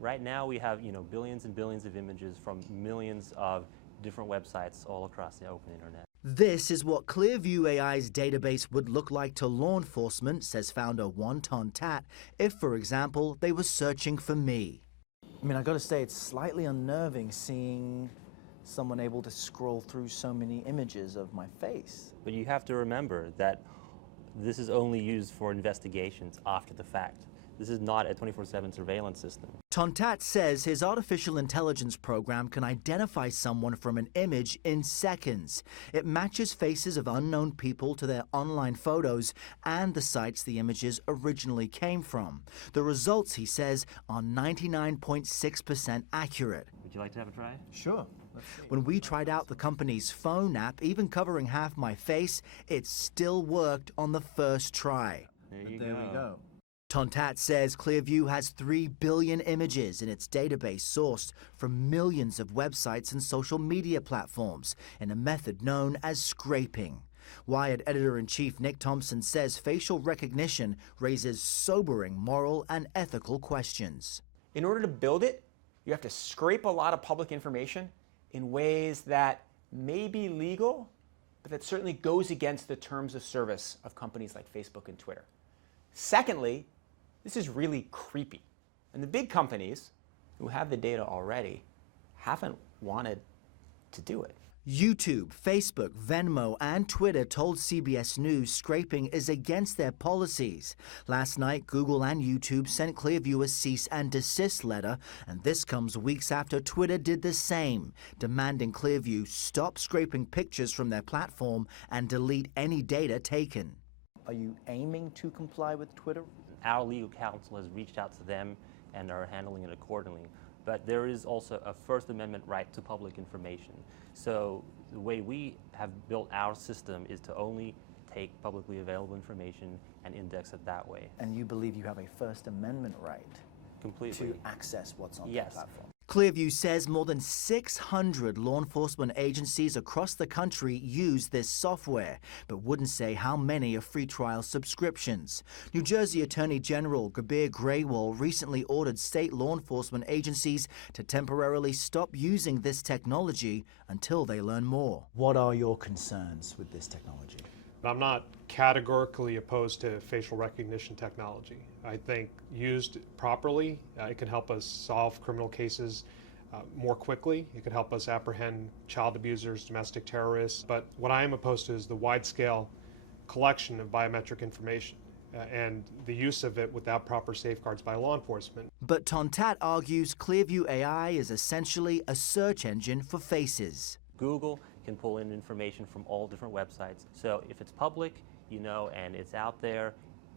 Right now we have, billions and billions of images from millions of different websites all across the open internet. This is what ClearView AI's database would look like to law enforcement, says founder Wonton Tat, if, for example, they were searching for me. I mean, I got to say, it's slightly unnerving seeing someone able to scroll through so many images of my face. But you have to remember that this is only used for investigations after the fact. This is not a 24/7 surveillance system. Tontat says his artificial intelligence program can identify someone from an image in seconds. It matches faces of unknown people to their online photos and the sites the images originally came from. The results, he says, are 99.6% accurate. Would you like to have a try? Sure. Let's see. When we tried out the company's phone app, even covering half my face, it still worked on the first try. There we go. Tontat says ClearView has 3 billion images in its database sourced from millions of websites and social media platforms in a method known as scraping. Wired editor-in-chief Nick Thompson says facial recognition raises sobering moral and ethical questions. In order to build it, you have to scrape a lot of public information in ways that may be legal, but that certainly goes against the terms of service of companies like Facebook and Twitter. Secondly, this is really creepy. And the big companies who have the data already haven't wanted to do it. YouTube, Facebook, Venmo, and Twitter told CBS News scraping is against their policies. Last night, Google and YouTube sent ClearView a cease and desist letter, and this comes weeks after Twitter did the same, demanding ClearView stop scraping pictures from their platform and delete any data taken. Are you aiming to comply with Twitter? Our legal counsel has reached out to them and are handling it accordingly. But there is also a First Amendment right to public information. So the way we have built our system is to only take publicly available information and index it that way. And you believe you have a First Amendment right Completely. to access what's on the platform? ClearView says more than 600 law enforcement agencies across the country use this software, but wouldn't say how many are free trial subscriptions. New Jersey Attorney General Gabir Graywall recently ordered state law enforcement agencies to temporarily stop using this technology until they learn more. What are your concerns with this technology? I'm not categorically opposed to facial recognition technology. I think used properly, it can help us solve criminal cases more quickly. It can help us apprehend child abusers, domestic terrorists. But what I am opposed to is the wide-scale collection of biometric information and the use of it without proper safeguards by law enforcement. But Tontat argues ClearView AI is essentially a search engine for faces. Google can pull in information from all different websites. So if it's public, and it's out there,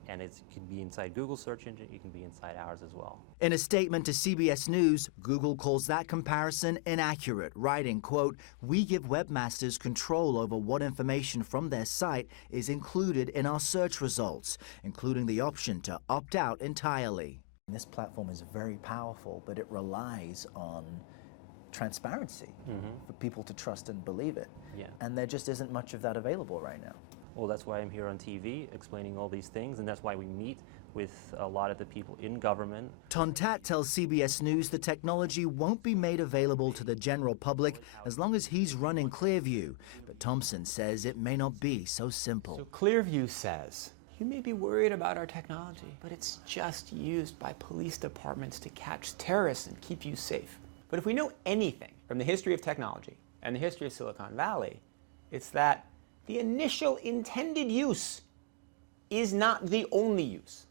and it can be inside Google's search engine, it can be inside ours as well. In a statement to CBS News, Google calls that comparison inaccurate, writing, quote, "We give webmasters control over what information from their site is included in our search results, including the option to opt out entirely." This platform is very powerful, but it relies on transparency for people to trust and believe it. Yeah. And there just isn't much of that available right now. Well, that's why I'm here on TV explaining all these things, and that's why we meet with a lot of the people in government. Tontat tells CBS News the technology won't be made available to the general public as long as he's running ClearView, but Thompson says it may not be so simple. So ClearView says, you may be worried about our technology, but it's just used by police departments to catch terrorists and keep you safe. But if we know anything from the history of technology and the history of Silicon Valley, it's that the initial intended use is not the only use.